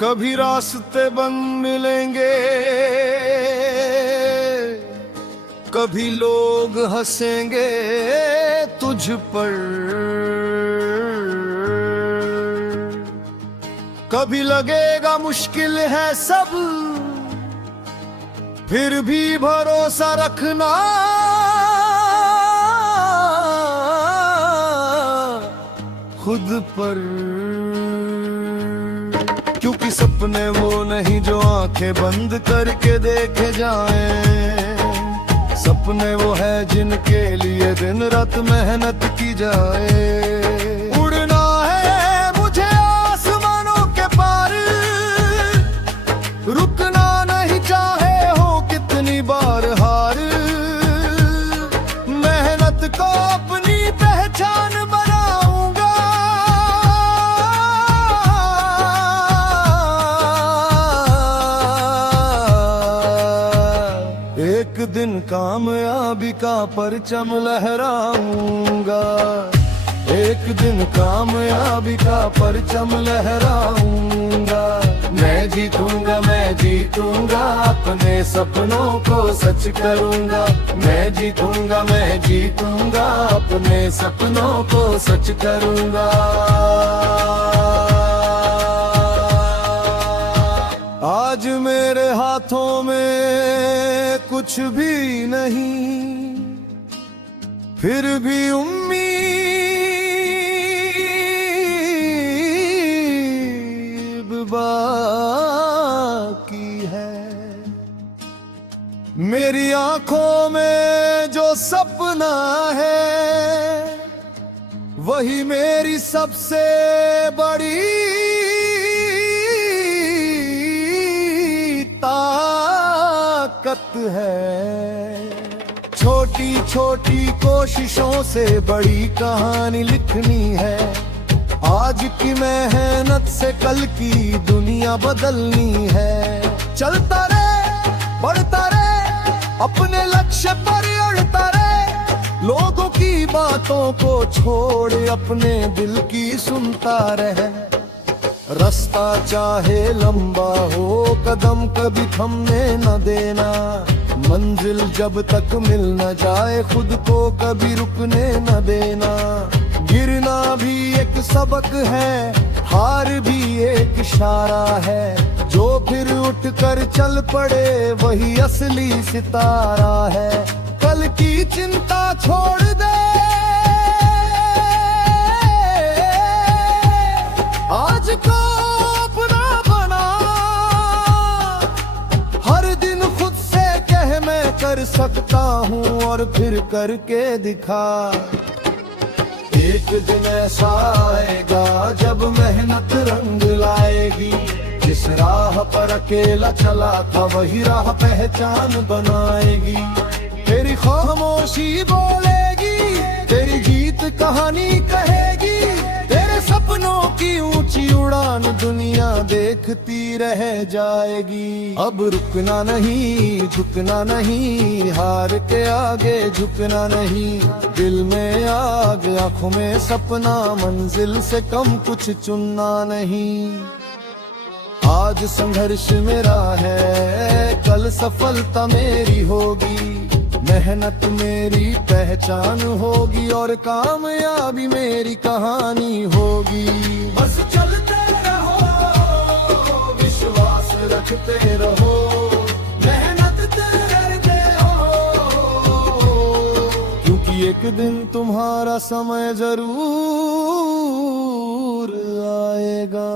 कभी रास्ते बंद मिलेंगे, कभी लोग हंसेंगे तुझ पर, कभी लगेगा मुश्किल है सब, फिर भी भरोसा रखना खुद पर। क्योंकि सपने वो नहीं जो आंखें बंद करके देखे जाएं, सपने वो है जिनके लिए दिन रात मेहनत की जाए। उड़ना है मुझे आसमानों के पार, रुकना नहीं चाहे हो कितनी बार हार, मेहनत को अपनी पहचान बनाऊंगा, एक दिन कामयाबी का परचम लहराऊंगा, एक दिन कामयाबी का परचम लहराऊंगा। मैं जीतूंगा, मैं जीतूंगा, अपने सपनों को सच करूंगा। मैं जीतूंगा, मैं जीतूंगा, अपने सपनों को सच करूंगा। आज मेरे हाथों में कुछ भी नहीं, फिर भी उम्मीद बाकी है। मेरी आंखों में जो सपना है, वही मेरी सबसे बड़ी ताकत है। छोटी छोटी कोशिशों से बड़ी कहानी लिखनी है, आज की मेहनत से कल की दुनिया बदलनी है। चलता रहे, बढ़ता रहे, अपने लक्ष्य पर अड़ता रहे, लोगों की बातों को छोड़ अपने दिल की सुनता रहे। रास्ता चाहे लंबा हो, कदम कभी थमने न देना, मंजिल जब तक मिल न जाए खुद को कभी रुकने न देना। गिरना भी एक सबक है, हार भी एक इशारा है, जो फिर उठकर चल पड़े वही असली सितारा है। कल की चिंता छोड़ दे, आज को अपना बना, हर दिन खुद से कह मैं कर सकता हूँ और फिर करके दिखा। एक दिन ऐसा आएगा जब मेहनत रंग लाएगी, जिस राह पर अकेला चला था वही राह पहचान बनाएगी। तेरी खामोशी बोलेगी, तेरी जीत कहानी कहेगी, तेरे सपनों की ऊंची उड़ान दुनिया देखती रह जाएगी। अब रुकना नहीं, झुकना नहीं, हार के आगे झुकना नहीं। दिल में आग, आंखों में सपना, मंजिल से कम कुछ चुनना नहीं। आज संघर्ष मेरा है, कल सफलता मेरी होगी, मेहनत मेरी पहचान होगी और कामयाबी मेरी कहानी होगी। बस चलते रहो, विश्वास रखते रहो, मेहनत करते हो, क्योंकि एक दिन तुम्हारा समय जरूर आएगा।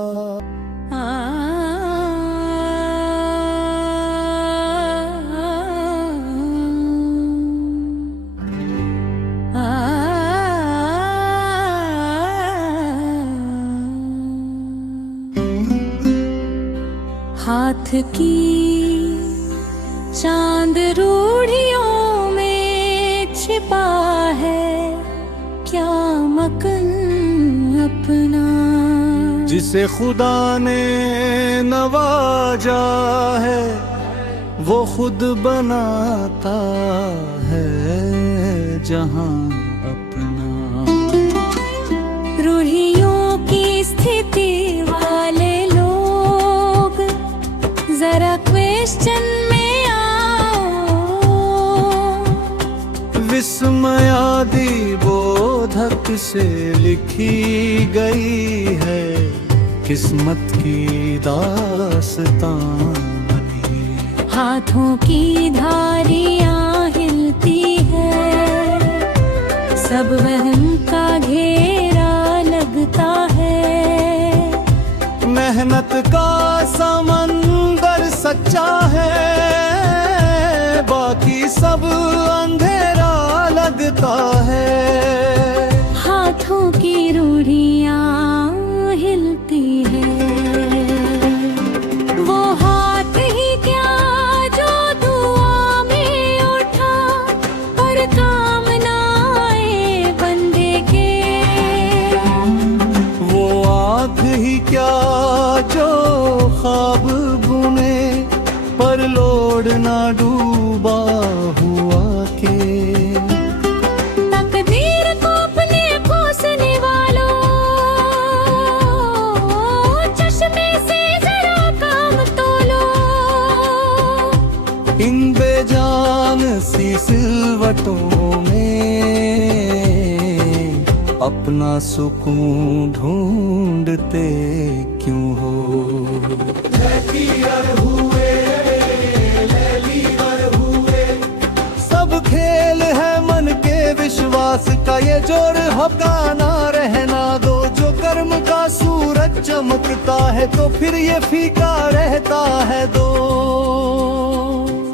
हाथ की चांद रूढ़ियों में छिपा है, क्या मकन अपना, जिसे खुदा ने नवाजा है वो खुद बनाता है जहां अपना। रूढ़ियों की स्थिति वाले लोग क्वेश्चन में आओ। विस्मयादि बोधक से लिखी गई है किस्मत की दास्तां बनी। हाथों की धारियां हिलती है, सब वहम का घेरा लगता है। मेहनत का समंदर सच्चा है, बाकी सब अंधेरा लगता है। हाथों की रूढ़ियां हिलती है, वो हाथ ही क्या जो दुआ में उठा, पर काम ना आए बंदे के। वो आँख ही क्या जो ख्वाब बुने, पर लोड ना डूबा हुआ के। तकदीर को अपने कोसने वालों, चश्मे से जरा काम तोलो। इन बेजान सी सिलवटों में अपना सुकून ढूंढते क्यों हो। सब खेल है मन के विश्वास का, ये जोर हकाना रहना दो। जो कर्म का सूरज चमकता है तो फिर ये फीका रहता है दो।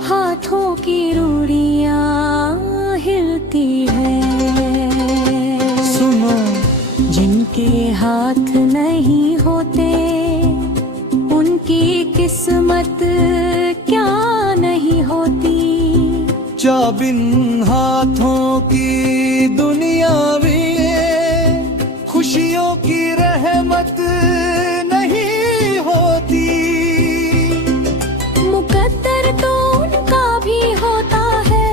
हाथों की रूढ़ियां हिलती है, सुनो जिनके हाथ नहीं होते उनकी किस्मत क्या नहीं होती। जा बिन हाथों की दुनिया में खुशियों की रहमत नहीं होती। मुकद्दर तो उनका भी होता है,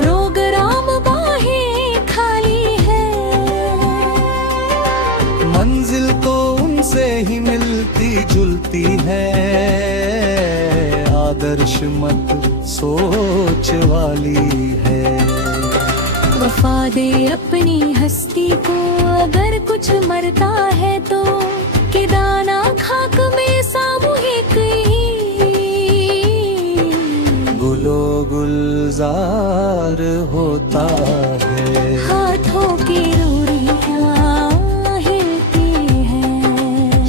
प्रोग्राम बाहें खाली है। मंजिल तो उनसे ही मिलती जुलती है, आदर्श मत सोच वाली है। वफा दे अपनी हस्ती को, अगर कुछ मरता है तो कि दाना खाक में सामूहिक ही गुलो गुलजार होता है। हाथों की रूढ़ियां हिलती है,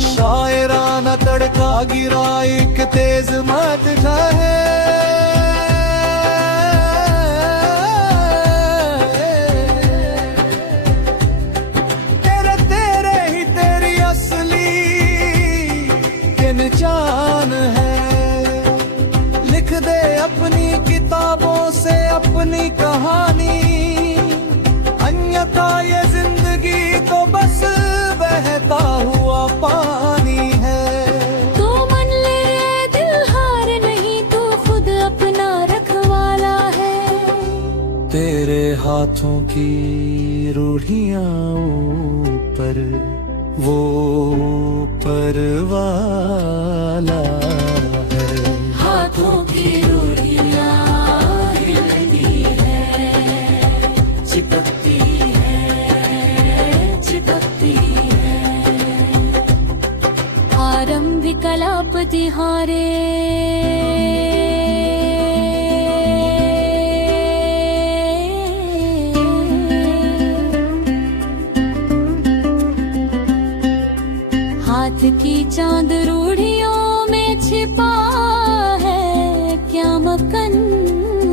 शायराना तड़का गिरा एक तेज मत है। तेरे तेरे ही तेरी असली पहचान है। लिख दे अपनी किताबों से अपनी कहानी, अन्यथा ये जिंदगी तो बस बहता हुआ पानी है। तो मन ले दिल हार नहीं, तू खुद अपना रखवाला है। तेरे हाथों की रूढ़ियां ऊपर वो परवाला है। हाथों की रूढ़ियां हिलती है, चिपकती है, चिपकती है। आरंभ कलापति हारे हाथ की चांद रूढ़ियों में छिपा है, क्या मकन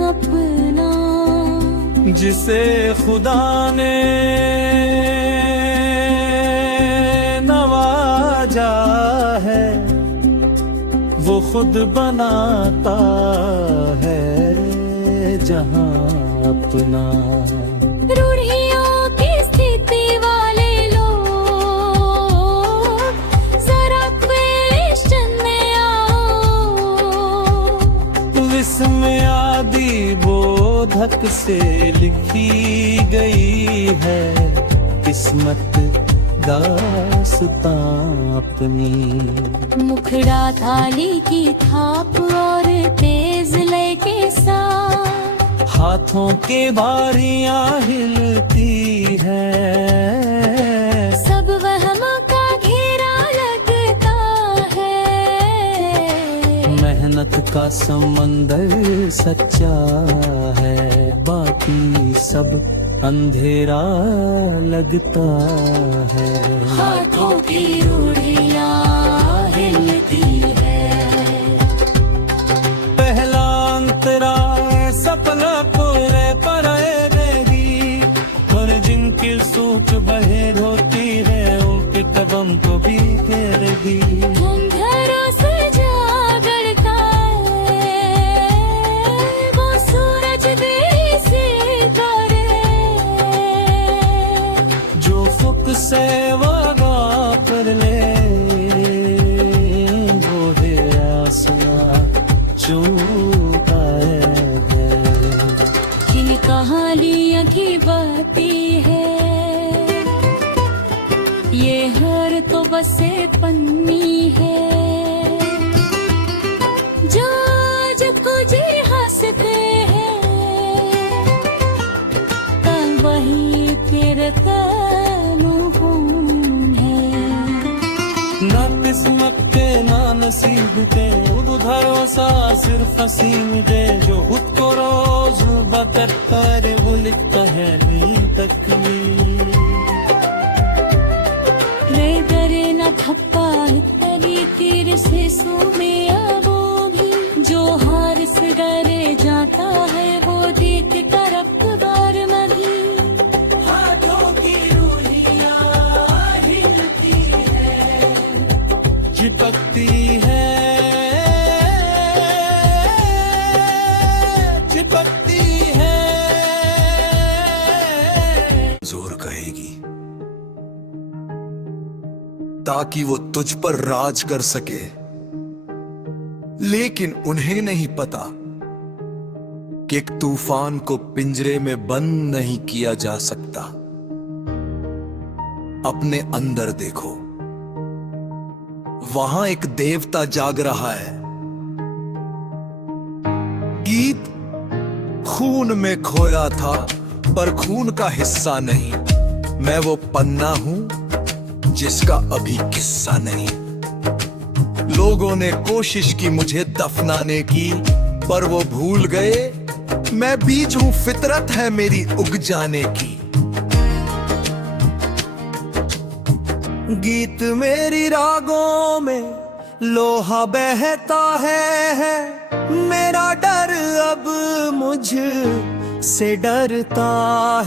अपना। जिसे खुदा ने नवाजा है वो खुद बनाता है जहां अपना। रूढ़ियों की स्थिति वाले लोग जरा क्वेश्चन में आओ। इसमें आदि बोधक से लिखी गई है किस्मत दास्तां अपनी। मुखड़ा थाली की थाप और तेज लय के साथ हाथों के बारियां हिलती है, सब वहम का घेरा लगता है। मेहनत का समंदर सच्चा है, बाकी सब अंधेरा लगता है। हाथों की रूढ़ियां हिलती है, पहला अंतरा सपना पूरे पर देगी, और जिनकी सूख बहेर होती है उनके कदम को भी घेरेगी। अंधेरों से जागता है, वो सूरज देरी से करे, जो फुक से वादा कर ले वो है आसमां चूका है। ये कहानियां की बाती है, ये हर तो बस एक पन्नी है, जो जग को जी हंसते हैं, तब वही फिर कानून है। ना किस्मत के ना नसीब के भरोसा सिर्फ हसीन दे, जो खुद को रोज बदलता है वो लिखता है तकदीर। रे डरे न थप्पा तरी तीर से सुमिया वो भी, जो हार से डरे जाता है वो देख कर अखबार में भी। हाथों की रूढ़ियां हिलती है, चिपकती है, चिपकती है। जोर कहेगी ताकि वो तुझ पर राज कर सके, लेकिन उन्हें नहीं पता कि एक तूफान को पिंजरे में बंद नहीं किया जा सकता। अपने अंदर देखो, वहां एक देवता जाग रहा है। गीत खून में खोया था पर खून का हिस्सा नहीं, मैं वो पन्ना हूं जिसका अभी किस्सा नहीं। लोगों ने कोशिश की मुझे दफनाने की, पर वो भूल गए मैं बीज हूं, फितरत है मेरी उग जाने की। गीत मेरी रागों में लोहा बहता है, मेरा डर अब मुझ से डरता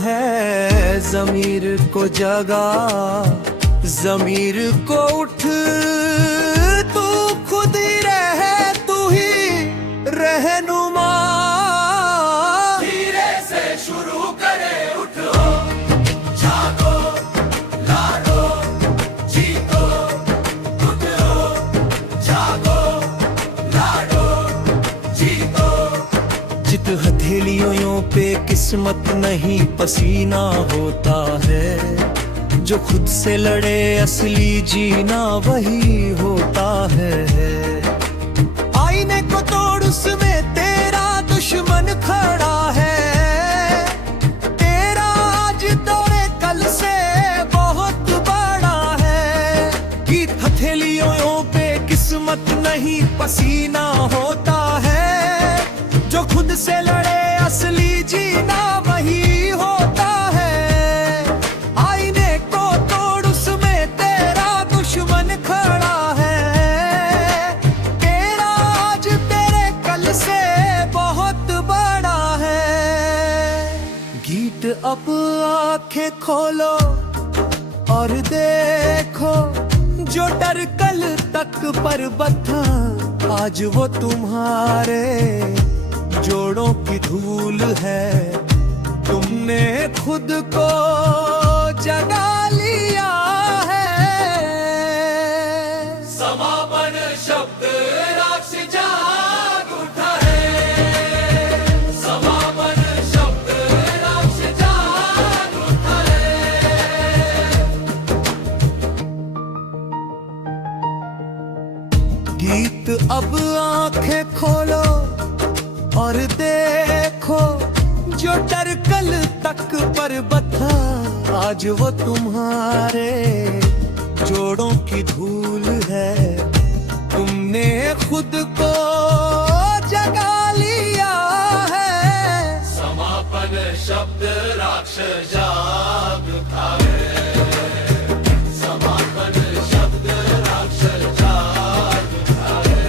है। ज़मीर को जगा, ज़मीर को उठ, तू खुद ही रह, तू ही रहनुमा। धीरे से शुरू करे, उठो जागो लाडो जीतो, उठो जागो लाडो जीतो। जित हथेलियों पे किस्मत नहीं पसीना होता है, जो खुद से लड़े असली जीना वही होता है। आईने को तोड़ उसमें तेरा दुश्मन खड़ा है, तेरा आज दौरे कल से बहुत बड़ा है। कि हथेलियों पे किस्मत नहीं पसीना होता है, जो खुद से लड़े असली जीना वही होता है। खड़ा है, तेरा आज तेरे कल से बहुत बड़ा है। गीत अब आंखें खोलो और देखो, जो डर कल तक पर्वत था आज वो तुम्हारे जोड़ों की धूल है। तुमने खुद को जगा लिया है। समापन शब्द राक्ष जाग उठा है, समापन शब्द राक्ष जाग उठा है। अब आंखें खोलो और देखो, जो डर कल तक पर्वत था, आज वो तुम्हारे जोड़ों की धूल है। तुमने खुद को जगा लिया है। समापन शब्द राक्षस जाग उठाए। समापन शब्द राक्षस जाग उठाए।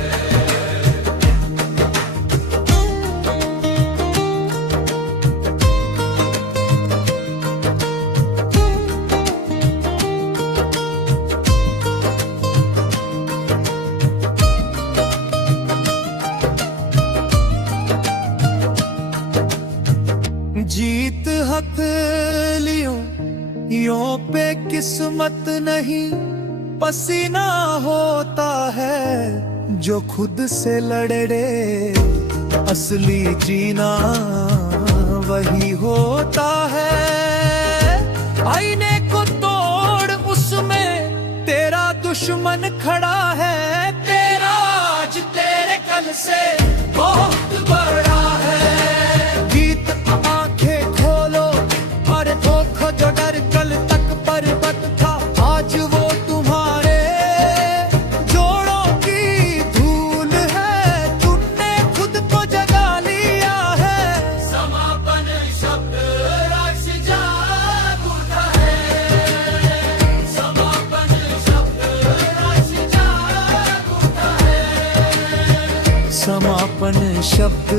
जीत हथेलियों यों पे किस्मत नहीं, पसीना होता है जो खुद से लड़े। असली जीना वही होता है, आईने को तोड़ उसमें तेरा दुश्मन खड़ा है। तेरा आज तेरे कल से बहुत बड़ा है। जीत आंखें खोलो और देखो, जो डर कल तक पर्वत था, आज वो तुम्हारे जोड़ों की धूल है। तुमने खुद को जगा लिया है। समापन शब्द राक्षस जाग उठा है। समापन शब्द राक्षस जाग उठा है। समापन शब्द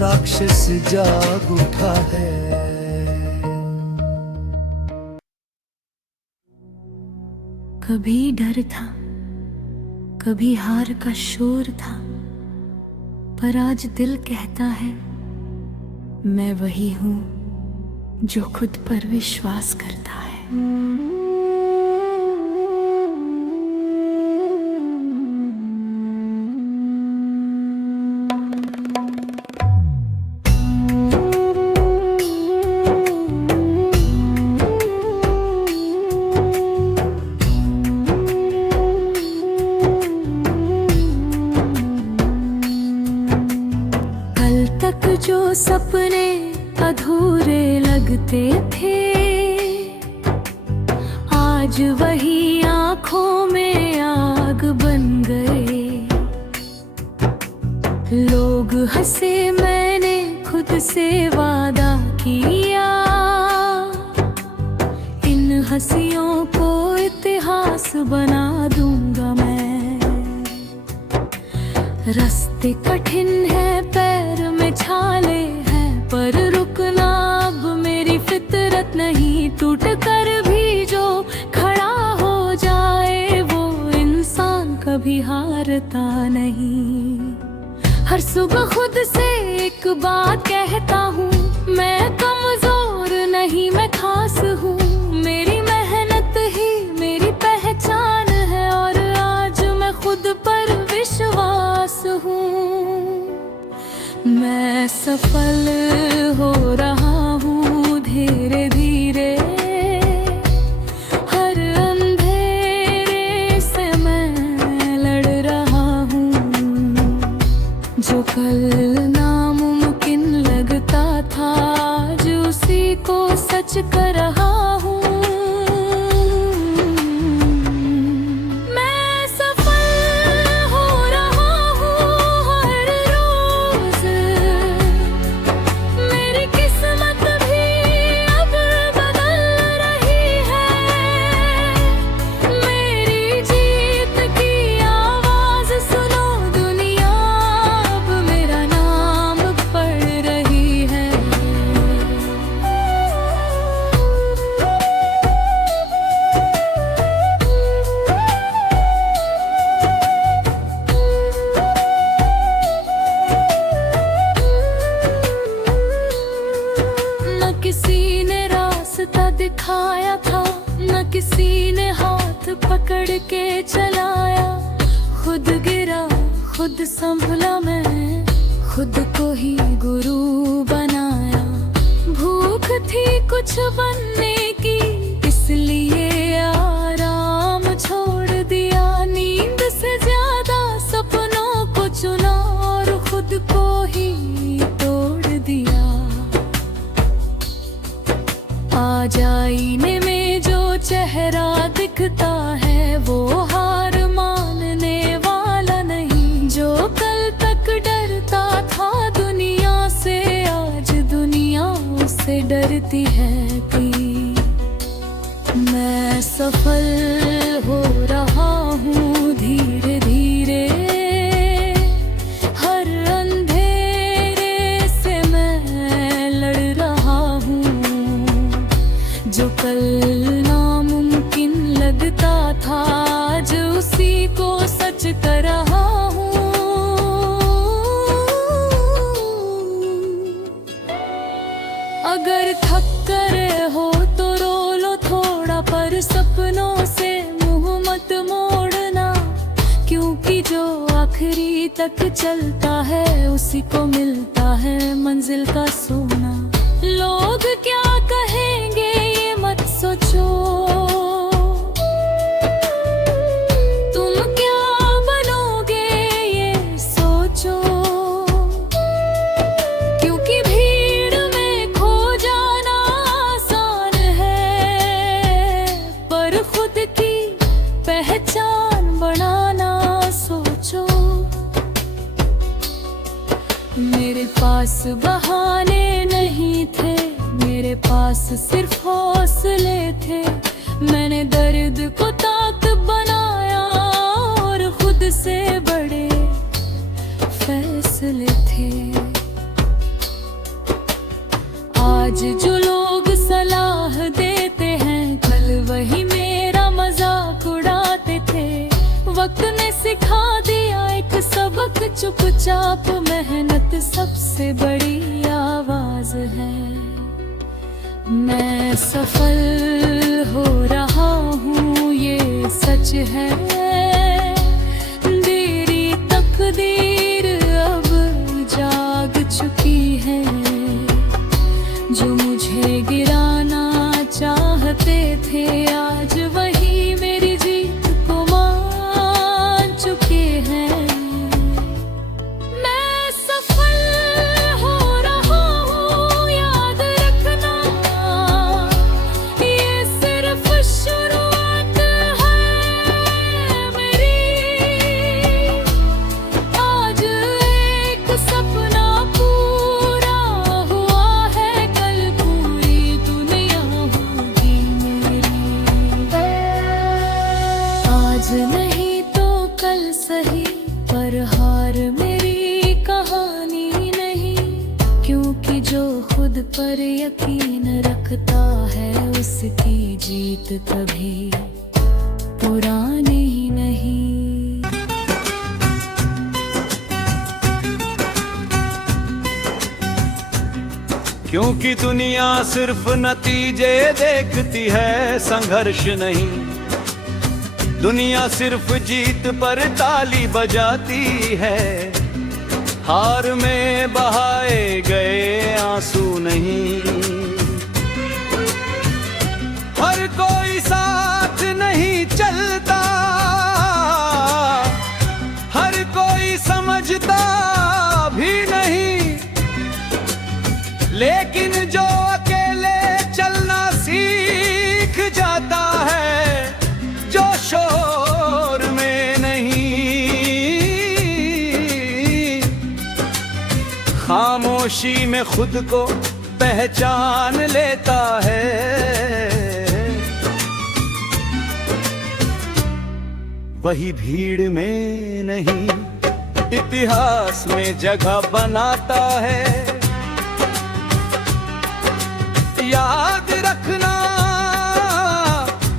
राक्षस जाग उठा है। कभी डर था, कभी हार का शोर था, पर आज दिल कहता है मैं वही हूं जो खुद पर विश्वास करता है। जो सपने अधूरे लगते थे, आज वही आंखों में आग बन गए। लोग हंसे, मैंने खुद से वादा किया, इन हंसियों को इतिहास बना दूंगा मैं। रास्ते कठिन है, पैर में छाले हैं, पर रुकना अब मेरी फितरत नहीं। टूट कर भी जो खड़ा हो जाए, वो इंसान कभी हारता नहीं। हर सुबह खुद से एक बात कहता हूँ, मैं कमजोर नहीं, मैं खास हूँ। मेरी मेहनत ही मेरी पहचान है, और आज मैं खुद पर विश्वास हूँ। मैं सफल हो रहा हूँ धीरे धीरे, हर अंधेरे से मैं लड़ रहा हूँ। जो कल नामुमकिन लगता था, आज उसी को सच कर रहा हूँ। दिखाया था, न किसी ने हाथ पकड़ के चलाया। खुद गिरा, खुद संभला, मैं खुद को ही गुरु बनाया। भूख थी कुछ बनने की, इसलिए आराम छोड़ दिया। नींद से ज्यादा सपनों को आज आईने में जो चेहरा दिखता है वो हार मानने वाला नहीं। जो कल तक डरता था दुनिया से, आज दुनिया उससे डरती है। मैं सफल हो रहा हूँ धीरे धीरे, हर अंधेरे से मैं लड़ रहा हूँ। जो कल नामुमकिन लगता था आज उसी को सच कर रहा हूँ। अगर थक कर हो तो रो लो थोड़ा, पर सपनों से मुंह मत मोड़ना। क्योंकि जो आखिरी तक चलता है उसी को मिलता है मंजिल का सोना। लोग क्या कहेंगे ये मत सोचो, तुम क्या बनोगे ये सोचो। क्योंकि भीड़ में खो जाना आसान है, पर खुद की पहचान बनाना सोचो। मेरे पास बहाने नहीं थे, मेरे पास सिर्फ हौसले थे। मैंने दर्द को ताकत बनाया और खुद से बड़े फैसले थे। आज जो लोग सलाह देते हैं कल वही मेरा मजाक उड़ाते थे। वक्त ने सिखा दिया एक सबक, चुपचाप मेहनत सबसे बड़ी आवाज है। मैं सफल हो रहा हूँ ये सच है, मेरी तकदीर अब जाग चुकी है। जो मुझे गिराना चाहते थे आज वही मेरी जीत को मान चुके हैं। मैं सफल हो रहा हूँ याद रखना, ये सिर्फ शुरुआत है मेरी। आज एक सपना पूरा हुआ है, कल पूरी दुनिया होगी मेरी। आज नहीं तो कल सही, पर हार मेरी कहानी नहीं। क्योंकि जो खुद पर यकीन रखता है उसकी जीत कभी पुरानी नहीं। क्योंकि दुनिया सिर्फ नतीजे देखती है, संघर्ष नहीं। दुनिया सिर्फ जीत पर ताली बजाती है, हार में बहाए गए आंसू नहीं। हर कोई साथ नहीं चलता, हर कोई समझता भी नहीं। लेकिन जो अकेले चलना सीख जाता है, जो शोर में नहीं, खामोशी में खुद को पहचान लेता है, वही भीड़ में नहीं इतिहास में जगह बनाता है। याद रखना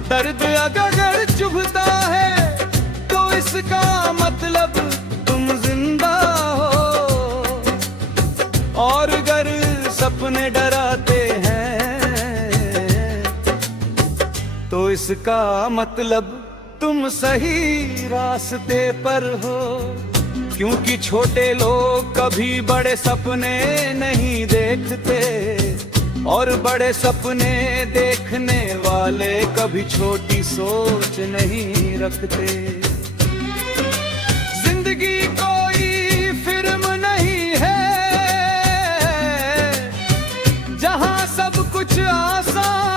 दर्द अगर चुभता है तो इसका मतलब तुम जिंदा हो। और अगर सपने डराते हैं तो इसका मतलब तुम सही रास्ते पर हो। क्योंकि छोटे लोग कभी बड़े सपने नहीं देखते, और बड़े सपने देखने वाले कभी छोटी सोच नहीं रखते। जिंदगी कोई फिल्म नहीं है जहां सब कुछ आसान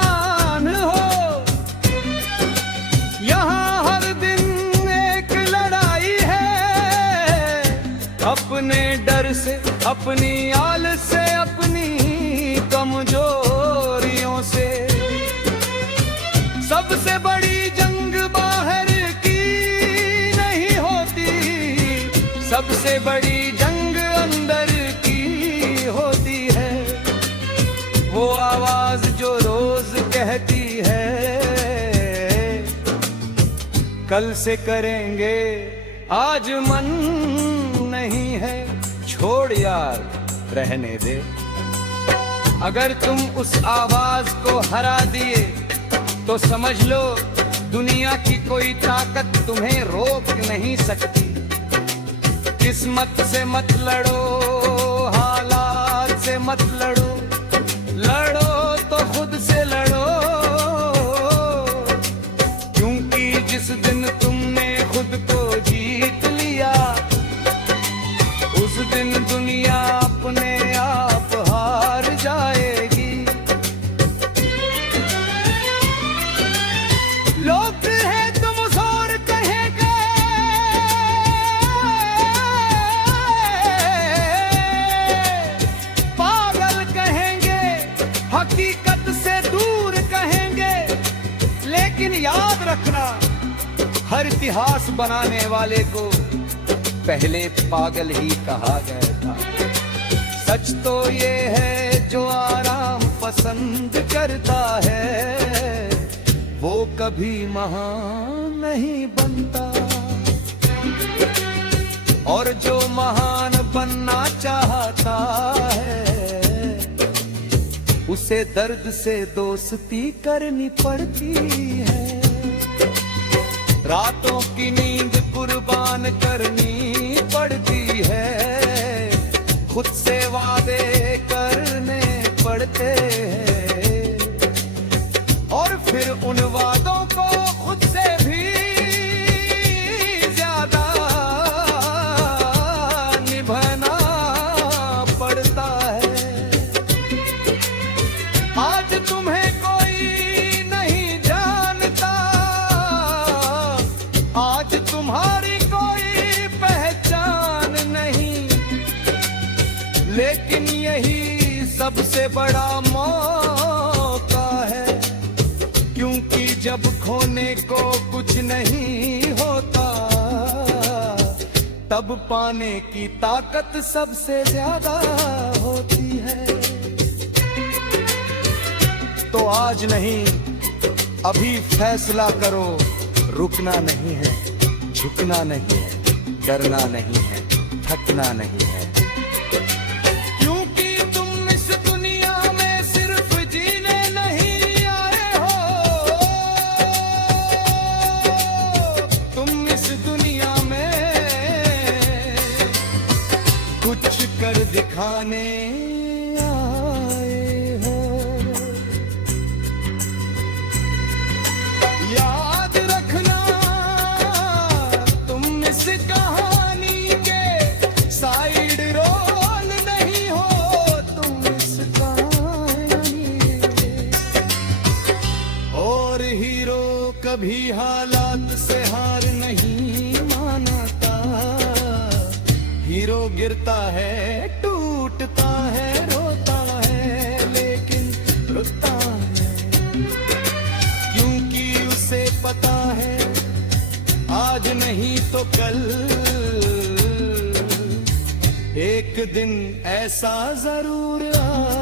अपनी आल से, अपनी कमजोरियों से। सबसे बड़ी जंग बाहर की नहीं होती, सबसे बड़ी जंग अंदर की होती है। वो आवाज जो रोज कहती है, कल से करेंगे आज मन नहीं है। छोड़ यार रहने दे। अगर तुम उस आवाज को हरा दिए तो समझ लो दुनिया की कोई ताकत तुम्हें रोक नहीं सकती। किस्मत से मत लड़ो, हालात से मत लड़ो, लड़ो तो खुद से लड़ो। क्योंकि जिस दिन तुमने खुद को जीत लिया, उस दिन दुनिया अपने आप हार जाएगी। लोग है तुम जोर कहेंगे, पागल कहेंगे, हकीकत से दूर कहेंगे। लेकिन याद रखना, हर इतिहास बनाने वाले को पहले पागल ही कहा गया था। सच तो ये है जो आराम पसंद करता है, वो कभी महान नहीं बनता। और जो महान बनना चाहता है, उसे दर्द से दोस्ती करनी पड़ती है। रातों की नींद कुर्बान करनी पड़ती है, खुद से वादे करने पड़ते हैं। और फिर उन वादों को खुद से भी ज्यादा निभाना पड़ता है। आज तुम्हें कोई नहीं जानता, आज तुम्हारी कोई पहचान नहीं। लेकिन यही सबसे बड़ा मौका है, क्योंकि जब खोने को कुछ नहीं होता, तब पाने की ताकत सबसे ज्यादा होती है। तो आज नहीं, अभी फैसला करो। रुकना नहीं है, झुकना नहीं है, डरना नहीं है, थकना नहीं है। क्योंकि तुम इस दुनिया में सिर्फ जीने नहीं आए हो, तुम इस दुनिया में कुछ कर दिखाने आए हो। याद रखना, तुम इस कहानी के साइड रोल नहीं हो, तुम इस कहानी के। और हीरो कभी हालात से हार नहीं मानता। हीरो गिरता है, टूटता है, रोता है, लेकिन रुकता है। क्योंकि उसे पता है आज नहीं तो कल एक दिन ऐसा जरूर आएगा।